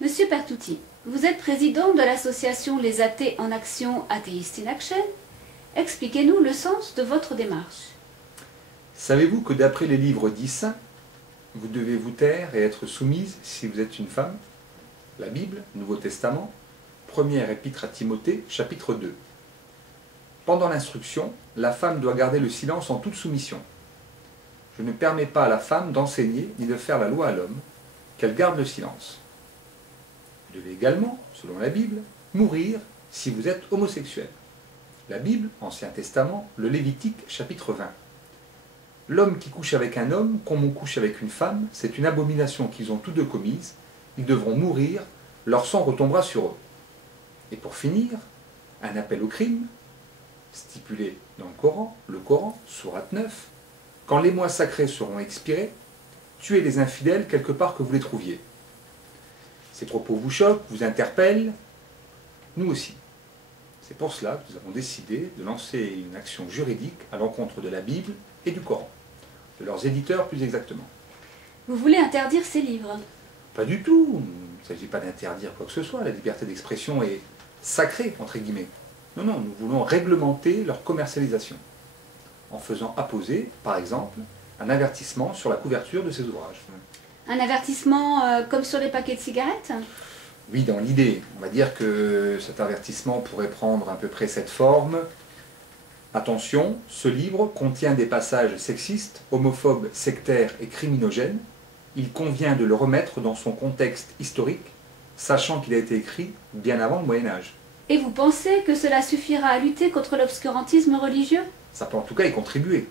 Monsieur Pertutti, vous êtes président de l'association Les Athées en Action, Atheist in Action. Expliquez-nous le sens de votre démarche. Savez-vous que d'après les livres dits saints, vous devez vous taire et être soumise si vous êtes une femme? La Bible, Nouveau Testament, première épître à Timothée, chapitre 2. Pendant l'instruction, la femme doit garder le silence en toute soumission. Je ne permets pas à la femme d'enseigner ni de faire la loi à l'homme, qu'elle garde le silence. Vous devez également, selon la Bible, mourir si vous êtes homosexuel. La Bible, Ancien Testament, le Lévitique, chapitre 20. L'homme qui couche avec un homme, comme on couche avec une femme, c'est une abomination qu'ils ont tous deux commise. Ils devront mourir, leur sang retombera sur eux. Et pour finir, un appel au crime, stipulé dans le Coran, sourate 9, quand les mois sacrés seront expirés, tuez les infidèles quelque part que vous les trouviez. Ces propos vous choquent, vous interpellent, nous aussi. C'est pour cela que nous avons décidé de lancer une action juridique à l'encontre de la Bible et du Coran, de leurs éditeurs plus exactement. Vous voulez interdire ces livres? Pas du tout, il ne s'agit pas d'interdire quoi que ce soit, la liberté d'expression est sacrée, entre guillemets. Non, non, nous voulons réglementer leur commercialisation, en faisant apposer, par exemple, un avertissement sur la couverture de ces ouvrages. Un avertissement comme sur les paquets de cigarettes? Oui, dans l'idée, on va dire que cet avertissement pourrait prendre à peu près cette forme. Attention, ce livre contient des passages sexistes, homophobes, sectaires et criminogènes. Il convient de le remettre dans son contexte historique, sachant qu'il a été écrit bien avant le Moyen-Âge. Et vous pensez que cela suffira à lutter contre l'obscurantisme religieux? Ça peut en tout cas y contribuer.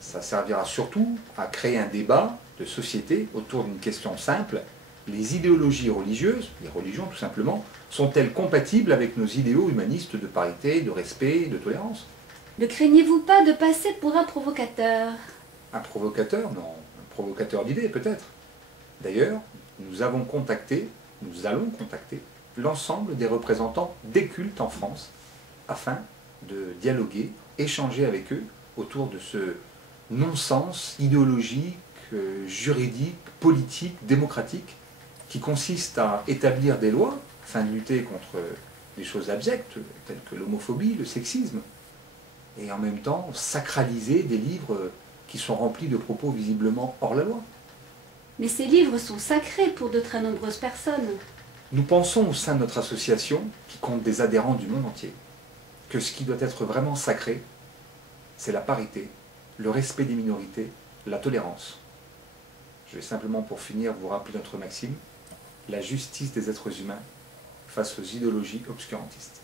Ça servira surtout à créer un débat de société autour d'une question simple. Les idéologies religieuses, les religions tout simplement, sont-elles compatibles avec nos idéaux humanistes de parité, de respect, de tolérance? Ne craignez-vous pas de passer pour un provocateur? Un provocateur? Non. Un provocateur d'idées peut-être. D'ailleurs, nous allons contacter l'ensemble des représentants des cultes en France afin de dialoguer, échanger avec eux autour de ce non-sens idéologique, juridique, politique, démocratique qui consiste à établir des lois afin de lutter contre des choses abjectes telles que l'homophobie, le sexisme, et en même temps sacraliser des livres qui sont remplis de propos visiblement hors la loi. Mais ces livres sont sacrés pour de très nombreuses personnes. Nous pensons au sein de notre association, qui compte des adhérents du monde entier, que ce qui doit être vraiment sacré, c'est la parité, le respect des minorités, la tolérance. Je vais simplement pour finir vous rappeler notre maxime, la justice des êtres humains face aux idéologies obscurantistes.